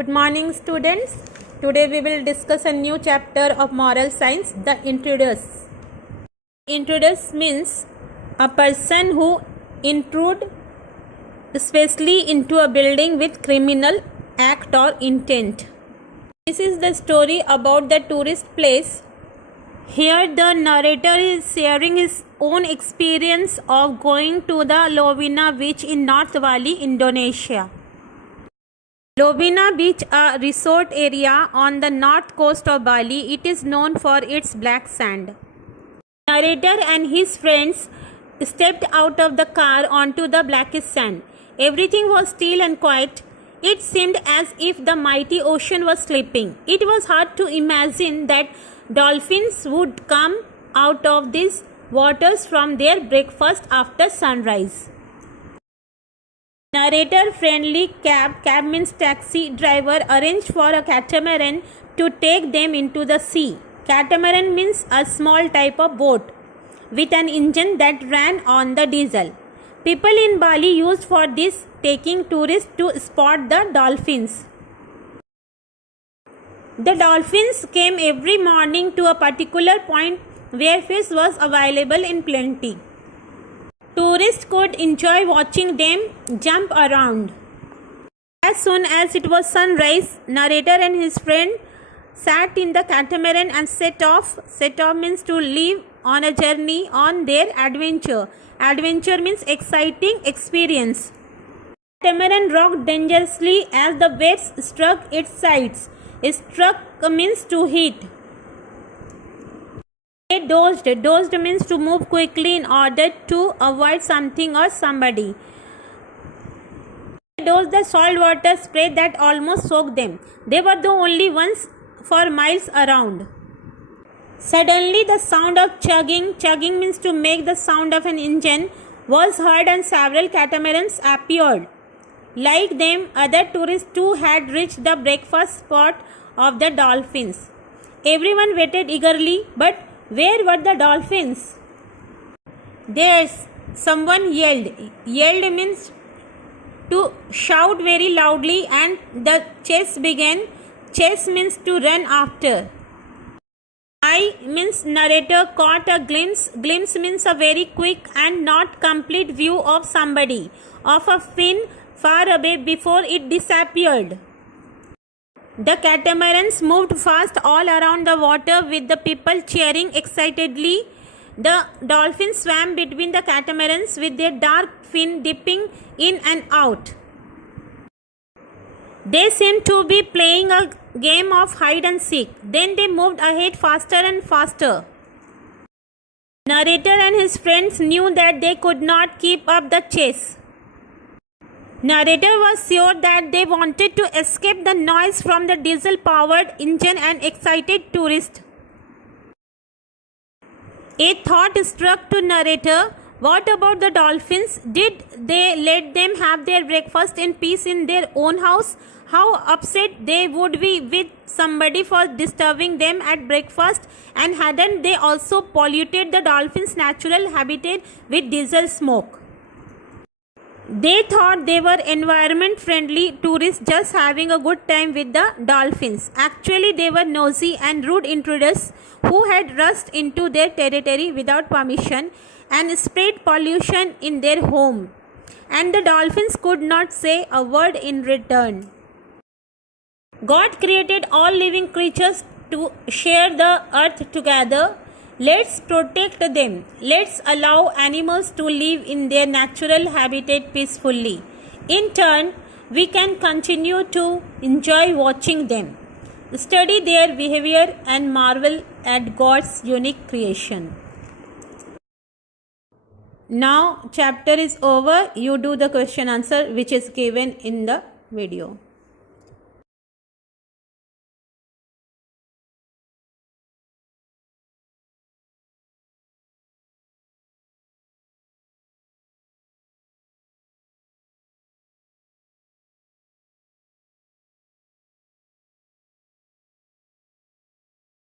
Good morning, students. Today we will discuss a new chapter of moral science, the intruders. Intruders means a person who intrude especially into a building with criminal act or intent. This is the story about the tourist place. Here the narrator is sharing his own experience of going to the Lovina beach in North Bali, Indonesia. Lovina beach, a resort area on the north coast of Bali, it is known for its black sand. Narrator and his friends stepped out of the car onto the blackish sand. Everything was still and quiet. It seemed as if the mighty ocean was sleeping. It was hard to imagine that dolphins would come out of these waters from their breakfast after sunrise. Narrator friendly cab means taxi driver arranged for a catamaran to take them into the sea. Catamaran means a small type of boat with an engine that ran on the diesel. People in Bali used for this, taking tourists to spot the dolphins. The dolphins came every morning to a particular point where fish was available in plenty. Tourists could enjoy watching them jump around. As soon as it was sunrise, narrator and his friend sat in the catamaran and set off. Set off means to leave on a journey on their adventure. Adventure means exciting experience. Catamaran rocked dangerously as the waves struck its sides. Struck means to hit. They dozed. Dozed means to move quickly in order to avoid something or somebody. They dozed the salt water spray that almost soaked them. They were the only ones for miles around. Suddenly the sound of chugging means to make the sound of an engine, was heard and several catamarans appeared. Like them, other tourists too had reached the breakfast spot of the dolphins. Everyone waited eagerly, but where were the dolphins? There's someone yelled. Yelled means to shout very loudly, and the chase began. Chase means to run after. Eye means narrator caught a glimpse. Glimpse means a very quick and not complete view of somebody, of a fin far away before it disappeared. The catamarans moved fast all around the water with the people cheering excitedly. The dolphins swam between the catamarans with their dark fin dipping in and out. They seemed to be playing a game of hide and seek. Then they moved ahead faster and faster. Narrator and his friends knew that they could not keep up the chase. Narrator was sure that they wanted to escape the noise from the diesel-powered engine and excited tourists. A thought struck to narrator. What about the dolphins? Did they let them have their breakfast in peace in their own house? How upset they would be with somebody for disturbing them at breakfast, and hadn't they also polluted the dolphins' natural habitat with diesel smoke? They thought they were environment-friendly tourists just having a good time with the dolphins. Actually, they were nosy and rude intruders who had rushed into their territory without permission and sprayed pollution in their home. And the dolphins could not say a word in return. God created all living creatures to share the earth together. Let's protect them. Let's allow animals to live in their natural habitat peacefully. In turn, we can continue to enjoy watching them, study their behavior, and marvel at God's unique creation. Now, chapter is over. You do the question answer which is given in the video.